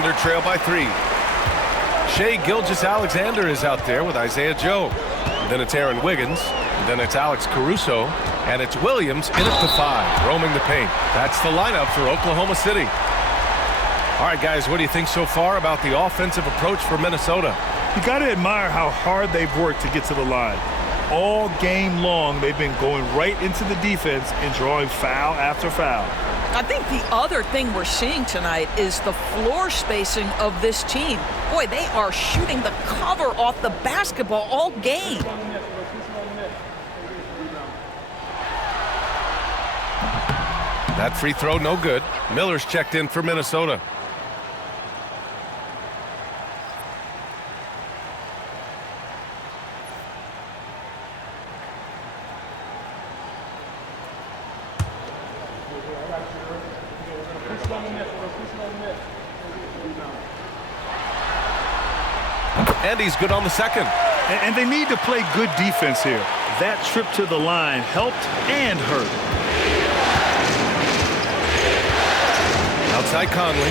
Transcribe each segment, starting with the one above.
Thunder trail by 3. Shai Gilgeous-Alexander is out there with Isaiah Joe. Then it's Aaron Wiggins. Then it's Alex Caruso. And it's Williams in at the 5, roaming the paint. That's the lineup for Oklahoma City. All right, guys, what do you think so far about the offensive approach for Minnesota? You got to admire how hard they've worked to get to the line. All game long, they've been going right into the defense and drawing foul after foul. I think the other thing we're seeing tonight is the floor spacing of this team. Boy, they are shooting the cover off the basketball all game. That free throw, no good. Miller's checked in for Minnesota. And he's good on the second. And they need to play good defense here. That trip to the line helped and hurt. Outside Conley.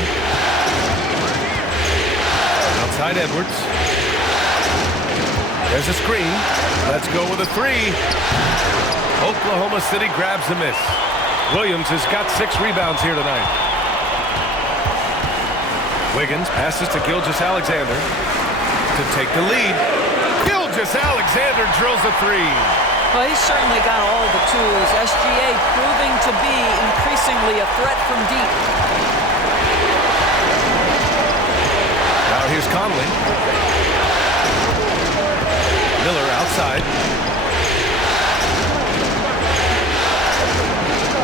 Outside Edwards. There's a screen. Let's go with a 3. Oklahoma City grabs a miss. Williams has got 6 rebounds here tonight. Wiggins passes to Gilgeous-Alexander to take the lead. Gilgeous-Alexander drills a 3. Well, he's certainly got all the tools. SGA proving to be increasingly a threat from deep. Now here's Conley. Miller outside.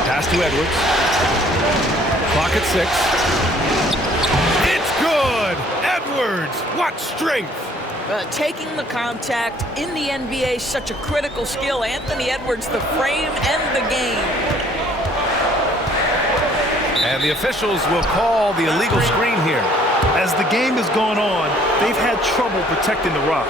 Pass to Edwards. Clock at 6. It's good! Edwards, what strength! Taking the contact in the NBA, such a critical skill. Anthony Edwards, the frame and the game. And the officials will call the illegal screen here. As the game has gone on, they've had trouble protecting the rock.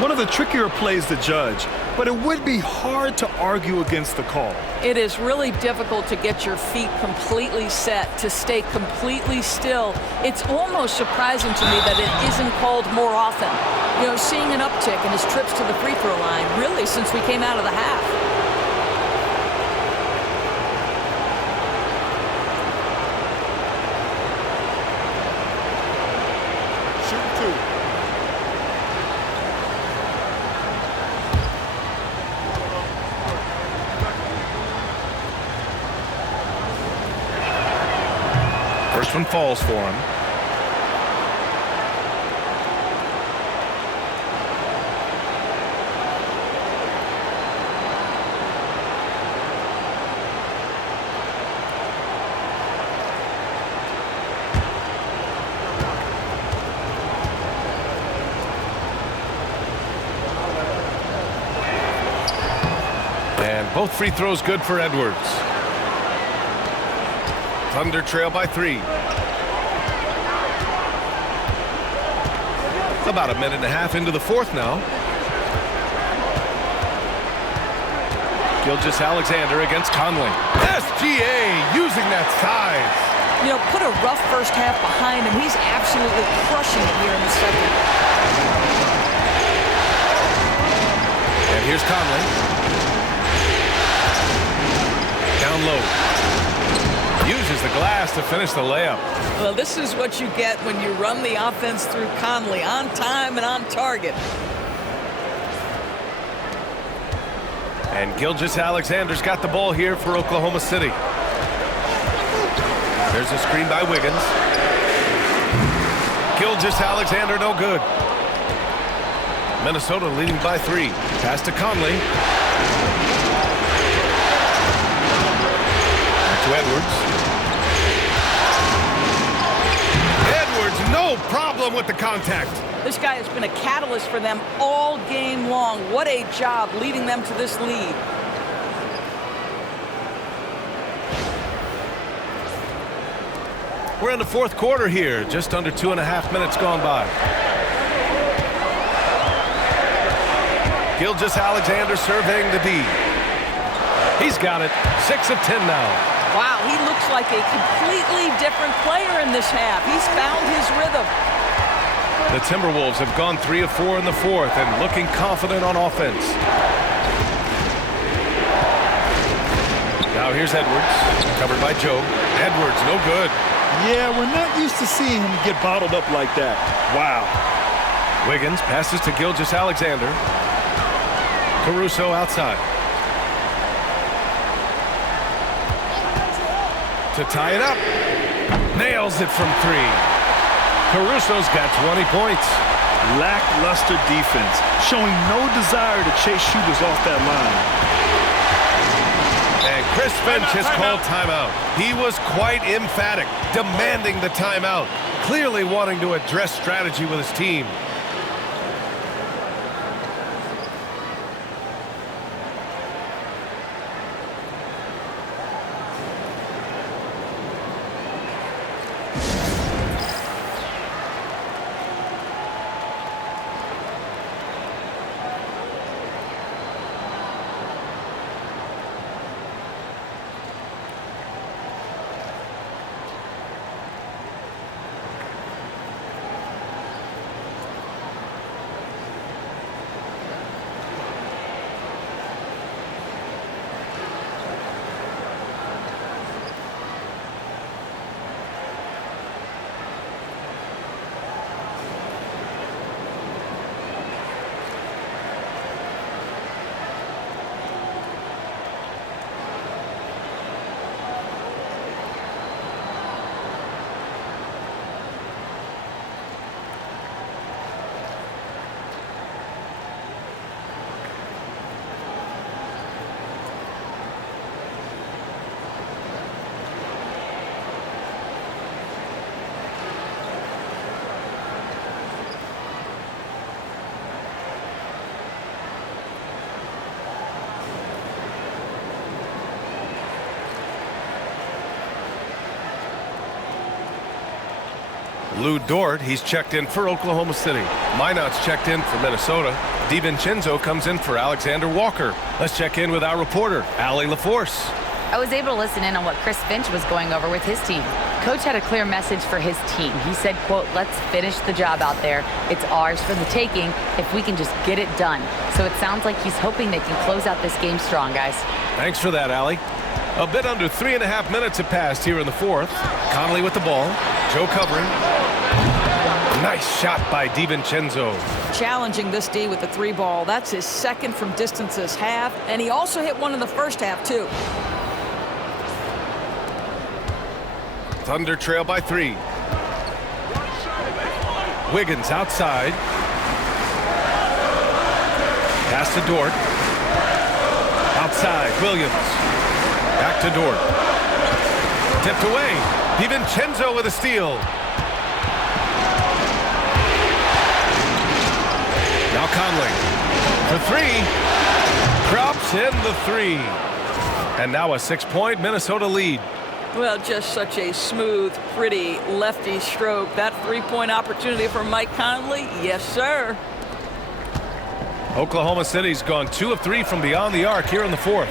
One of the trickier plays to judge, but it would be hard to argue against the call. It is really difficult to get your feet completely set, to stay completely still. It's almost surprising to me that it isn't called more often. You know, seeing an uptick in his trips to the free throw line, really, since we came out of the half. First one falls for him. And both free throws good for Edwards. Thunder trail by 3. About a minute and a half into the fourth now. Gilgeous-Alexander against Conley. SGA using that size. You know, put a rough first half behind him. He's absolutely crushing it here in the second. And here's Conley. Down low. Uses the glass to finish the layup. Well, this is what you get when you run the offense through Conley, on time and on target. And Gilgeous-Alexander's got the ball here for Oklahoma City. There's a screen by Wiggins. Gilgeous-Alexander no good. Minnesota leading by 3. Pass to Conley. Back to Edwards. No problem with the contact. This guy has been a catalyst for them all game long. What a job leading them to this lead. We're in the fourth quarter here. Just under 2.5 minutes gone by. Gilgeous-Alexander surveying the D. He's got it. 6 of 10 now. Wow, he looks like a completely different player in this half. He's found his rhythm. The Timberwolves have gone 3 of 4 in the fourth and looking confident on offense. Now here's Edwards, covered by Joe. Edwards, no good. Yeah, we're not used to seeing him get bottled up like that. Wow. Wiggins passes to Gilgeous-Alexander. Caruso outside. To tie it up. Nails it from 3. Caruso's got 20 points. Lackluster defense, showing no desire to chase shooters off that line. And Chris Finch has called timeout. He was quite emphatic, demanding the timeout, clearly wanting to address strategy with his team. Lou Dort, he's checked in for Oklahoma City. Minot's checked in for Minnesota. DiVincenzo comes in for Alexander Walker. Let's check in with our reporter, Allie LaForce. I was able to listen in on what Chris Finch was going over with his team. Coach had a clear message for his team. He said, quote, "Let's finish the job out there. It's ours for the taking if we can just get it done." So it sounds like he's hoping they can close out this game strong, guys. Thanks for that, Allie. A bit under 3.5 minutes have passed here in the fourth. Conley with the ball. Joe covering. Nice shot by DiVincenzo. Challenging this D with the 3 ball. That's his second from distance this half, and he also hit one in the first half, too. Thunder trail by 3. Wiggins outside. Pass to Dort. Outside, Williams. Back to Dort. Tipped away. DiVincenzo with a steal. Now Conley for 3. Drops in the 3. And now a 6-point Minnesota lead. Well, just such a smooth, pretty lefty stroke. That 3-point opportunity for Mike Conley, yes, sir. Oklahoma City's gone 2 of 3 from beyond the arc here in the fourth.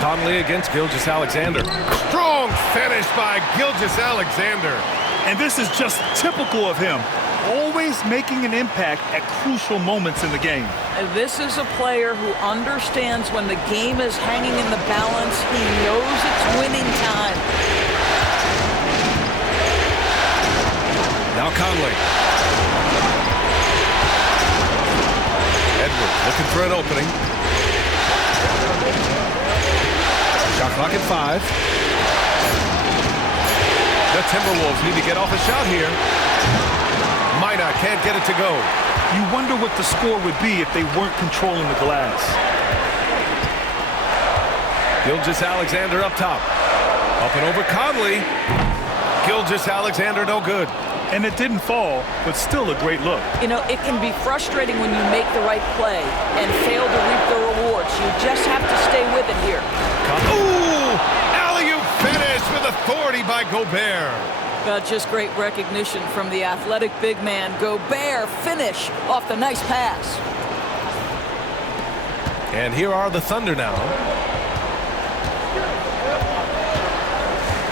Conley against Gilgeous-Alexander. Strong finish by Gilgeous-Alexander. And this is just typical of him, always making an impact at crucial moments in the game. This is a player who understands when the game is hanging in the balance. He knows it's winning time. Now Conley. Edwards looking for an opening. Shot clock at 5. The Timberwolves need to get off a shot here. Minot can't get it to go. You wonder what the score would be if they weren't controlling the glass. Gilgeous-Alexander up top. Up and over Conley. Gilgeous-Alexander no good. And it didn't fall, but still a great look. You know, it can be frustrating when you make the right play and fail to reap the rewards. You just have to stay with it here. Ooh! Alley-oop finish with authority by Gobert. Just great recognition from the athletic big man. Gobert finish off the nice pass. And here are the Thunder now.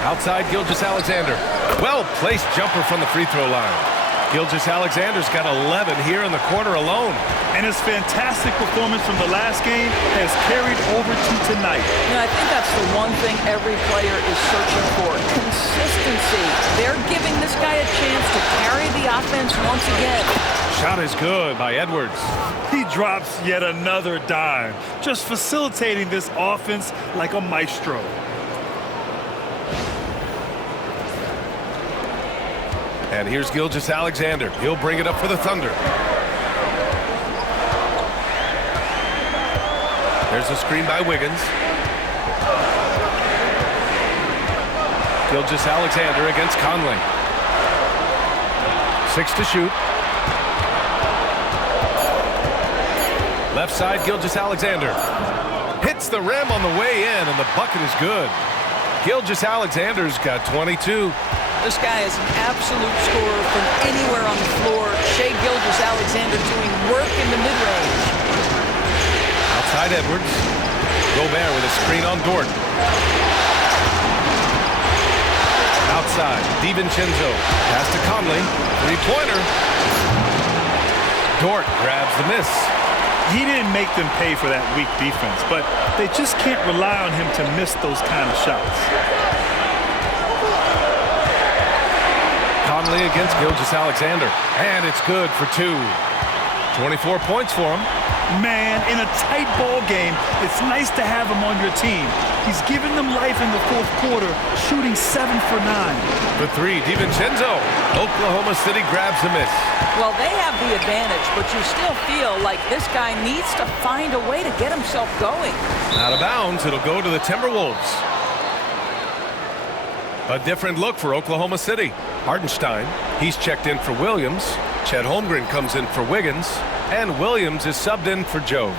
Outside Gilgeous-Alexander. Well-placed jumper from the free throw line. Gilgeous-Alexander's got 11 here in the quarter alone. And his fantastic performance from the last game has carried over to tonight. I think that's the one thing every player is searching for. Consistency. They're giving this guy a chance to carry the offense once again. Shot is good by Edwards. He drops yet another dime, just facilitating this offense like a maestro. And here's Gilgeous-Alexander. He'll bring it up for the Thunder. There's a screen by Wiggins. Gilgeous-Alexander against Conley. 6 to shoot. Left side, Gilgeous-Alexander. Hits the rim on the way in, and the bucket is good. Gilgeous-Alexander's got 22. This guy is an absolute scorer from anywhere on the floor. Shai Gilgeous-Alexander doing work in the mid-range. Outside Edwards. Gobert with a screen on Dort. Outside, DiVincenzo. Pass to Conley. Three-pointer. Dort grabs the miss. He didn't make them pay for that weak defense, but they just can't rely on him to miss those kind of shots. Conley against Gilgeous-Alexander. And it's good for 2. 24 points for him. Man, in a tight ball game, it's nice to have him on your team. He's given them life in the fourth quarter, shooting 7 for 9. For 3, DiVincenzo. Oklahoma City grabs the miss. Well, they have the advantage, but you still feel like this guy needs to find a way to get himself going. Out of bounds, it'll go to the Timberwolves. A different look for Oklahoma City. Hartenstein, he's checked in for Williams. Chet Holmgren comes in for Wiggins. And Williams is subbed in for Joe.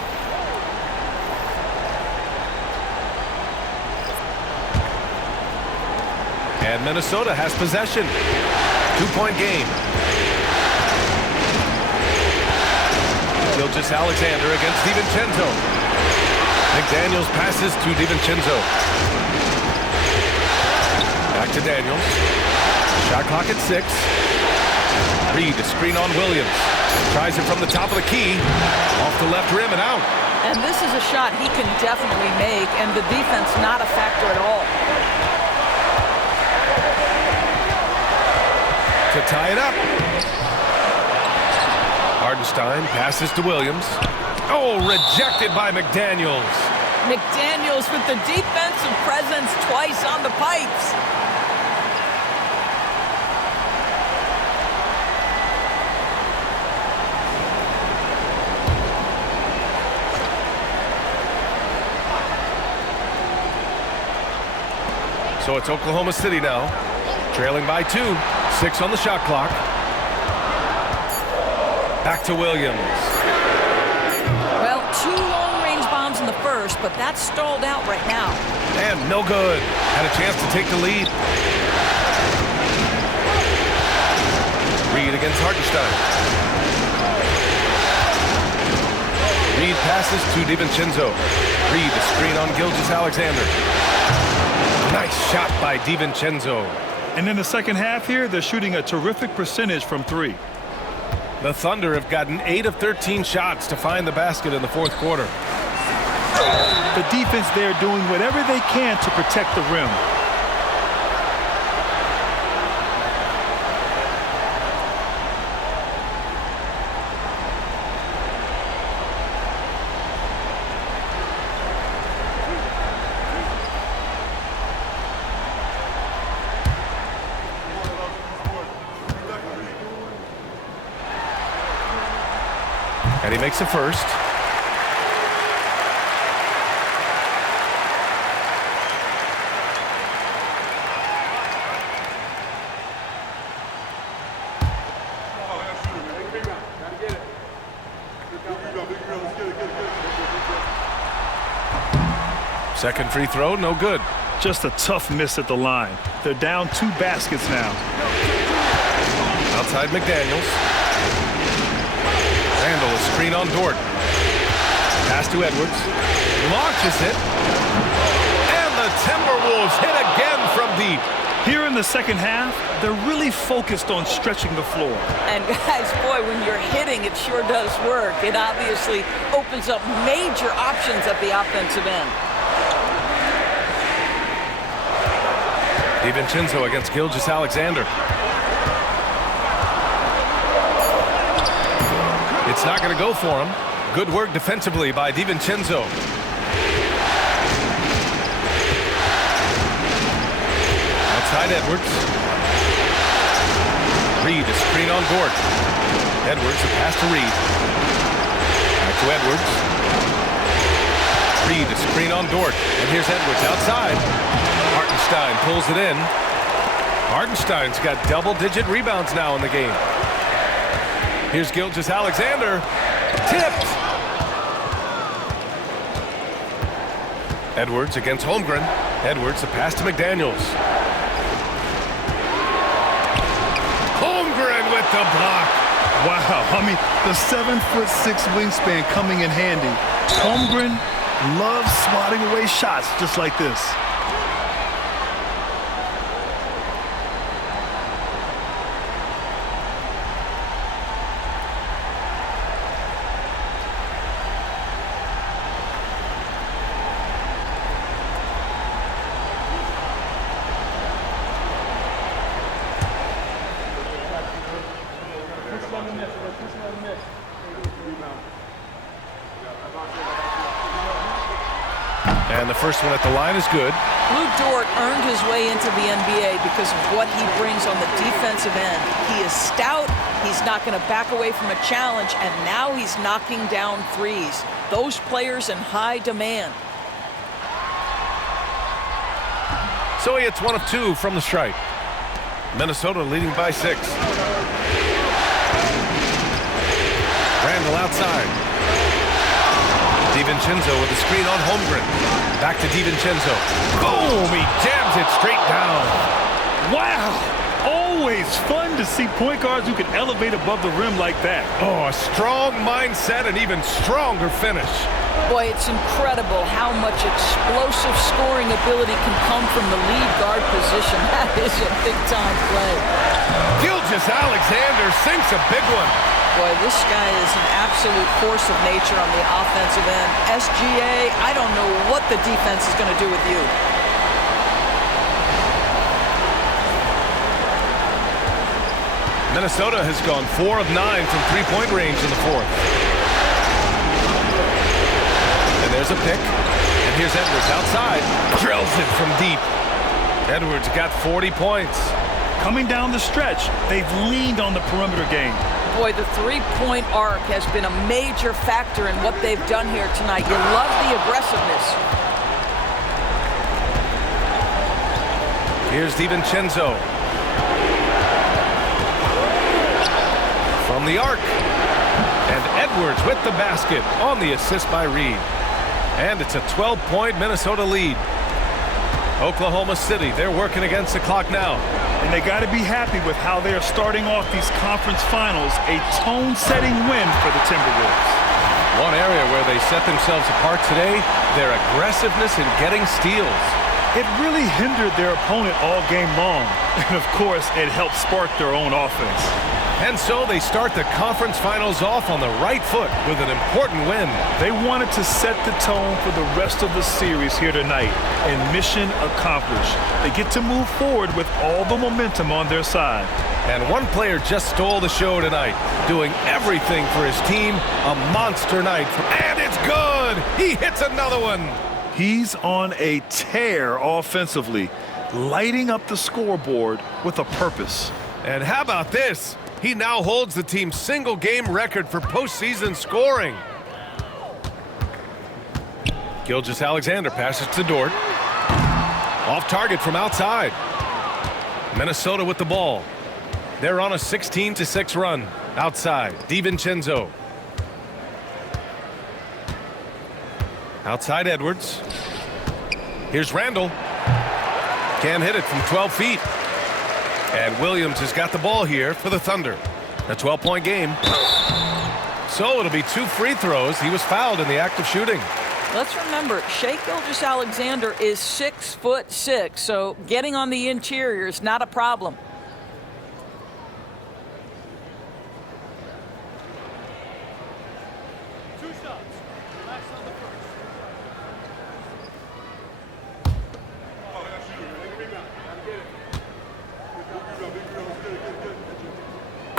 And Minnesota has possession. 2-point game. Gilgeous-Alexander against DiVincenzo. McDaniels passes to DiVincenzo. Back to Daniels. Shot clock at 6. Reed, a screen on Williams. Tries it from the top of the key. Off the left rim and out. And this is a shot he can definitely make, and the defense not a factor at all. To tie it up. Hartenstein passes to Williams. Oh, rejected by McDaniels. McDaniels with the defensive presence twice on the pipes. So it's Oklahoma City now, trailing by 2. 6 on the shot clock. Back to Williams. Well, 2 long-range bombs in the first, but that's stalled out right now. And no good. Had a chance to take the lead. Reed against Hartenstein. Reed passes to DiVincenzo. Reed, a screen on Gilgeous-Alexander. Nice shot by DiVincenzo. And in the second half here, they're shooting a terrific percentage from 3. The Thunder have gotten 8 of 13 shots to find the basket in the fourth quarter. The defense there doing whatever they can to protect the rim. And he makes the first. Second free throw, no good. Just a tough miss at the line. They're down 2 baskets now. Outside McDaniels. Randall, a screen on Dort. Pass pass to Edwards. Launches it. And the Timberwolves hit again from deep. Here in the second half, they're really focused on stretching the floor. And guys, boy, when you're hitting, it sure does work. It obviously opens up major options at the offensive end. DiVincenzo against Gilgeous-Alexander. It's not going to go for him. Good work defensively by DiVincenzo. Outside Edwards. Reed, a screen on Dort. Edwards, a pass to Reed. Back to Edwards. Reed, a screen on Dort. And here's Edwards outside. Hartenstein pulls it in. Hartenstein's got double-digit rebounds now in the game. Here's Gilgeous-Alexander. Tipped. Edwards against Holmgren. Edwards, a pass to McDaniels. Holmgren with the block. Wow, I mean, the 7'6" wingspan coming in handy. Holmgren loves swatting away shots just like this. And the first one at the line is good. Lou Dort earned his way into the NBA because of what he brings on the defensive end. He is stout. He's not going to back away from a challenge, and now he's knocking down threes. Those players in high demand. So he hits 1 of 2 from the stripe. Minnesota leading by 6. Randall outside. DiVincenzo with a screen on Holmgren. Back to DiVincenzo. Boom! He jams it straight down. Wow! Always fun to see point guards who can elevate above the rim like that. Oh, a strong mindset and even stronger finish. Boy, it's incredible how much explosive scoring ability can come from the lead guard position. That is a big-time play. Gilgeous-Alexander sinks a big one. Boy, this guy is an absolute force of nature on the offensive end. SGA, I don't know what the defense is going to do with you. Minnesota has gone 4 of 9 from three-point range in the fourth. And there's a pick. And here's Edwards outside. Drills it from deep. Edwards got 40 points. Coming down the stretch, they've leaned on the perimeter game. Boy, the three-point arc has been a major factor in what they've done here tonight. You love the aggressiveness. Here's DiVincenzo. From the arc. And Edwards with the basket on the assist by Reed. And it's a 12-point Minnesota lead. Oklahoma City, they're working against the clock now. And they got to be happy with how they are starting off these conference finals. A tone-setting win for the Timberwolves. One area where they set themselves apart today, their aggressiveness in getting steals. It really hindered their opponent all game long. And of course, it helped spark their own offense. And so they start the conference finals off on the right foot with an important win. They wanted to set the tone for the rest of the series here tonight, and mission accomplished. They get to move forward with all the momentum on their side. And one player just stole the show tonight, doing everything for his team. A monster night. And it's good! He hits another one! He's on a tear offensively, lighting up the scoreboard with a purpose. And how about this? He now holds the team's single-game record for postseason scoring. Gilgeous-Alexander passes to Dort. Off target from outside. Minnesota with the ball. They're on a 16-6 run. Outside, DiVincenzo. Outside Edwards. Here's Randall. Can't hit it from 12 feet. And Williams has got the ball here for the Thunder. A 12-point game. So it'll be 2 free throws. He was fouled in the act of shooting. Let's remember, Shai Gilgeous-Alexander is 6'6", so getting on the interior is not a problem.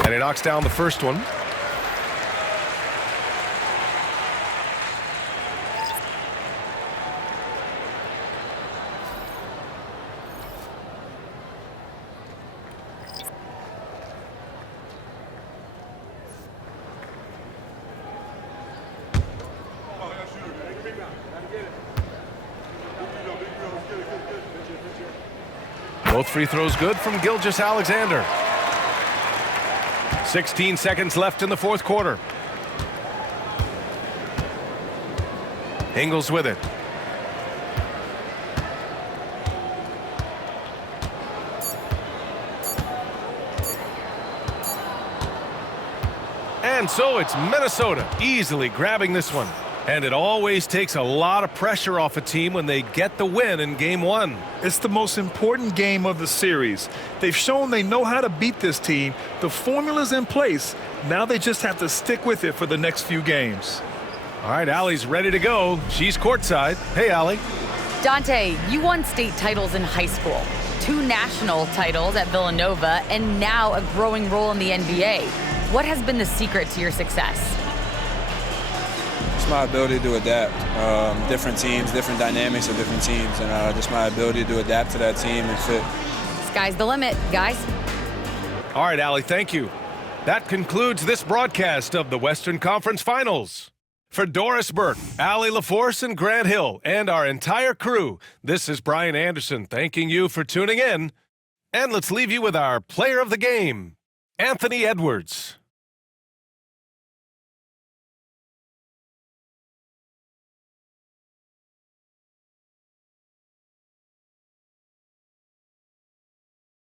And he knocks down the first one. Both free throws good from Gilgeous-Alexander. 16 seconds left in the fourth quarter. Ingles with it. And so it's Minnesota easily grabbing this one. And it always takes a lot of pressure off a team when they get the win in game 1. It's the most important game of the series. They've shown they know how to beat this team. The formula's in place. Now they just have to stick with it for the next few games. All right, Allie's ready to go. She's courtside. Hey, Allie. Dante, you won state titles in high school, 2 national titles at Villanova, and now a growing role in the NBA. What has been the secret to your success? My ability to adapt. Different teams, different dynamics of different teams, and just my ability to adapt to that team and fit. Sky's the limit, guys. All right, Allie, thank you. That concludes this broadcast of the Western Conference Finals. For Doris Burke, Allie LaForce, and Grant Hill, and our entire crew, this is Brian Anderson thanking you for tuning in. And let's leave you with our player of the game, Anthony Edwards.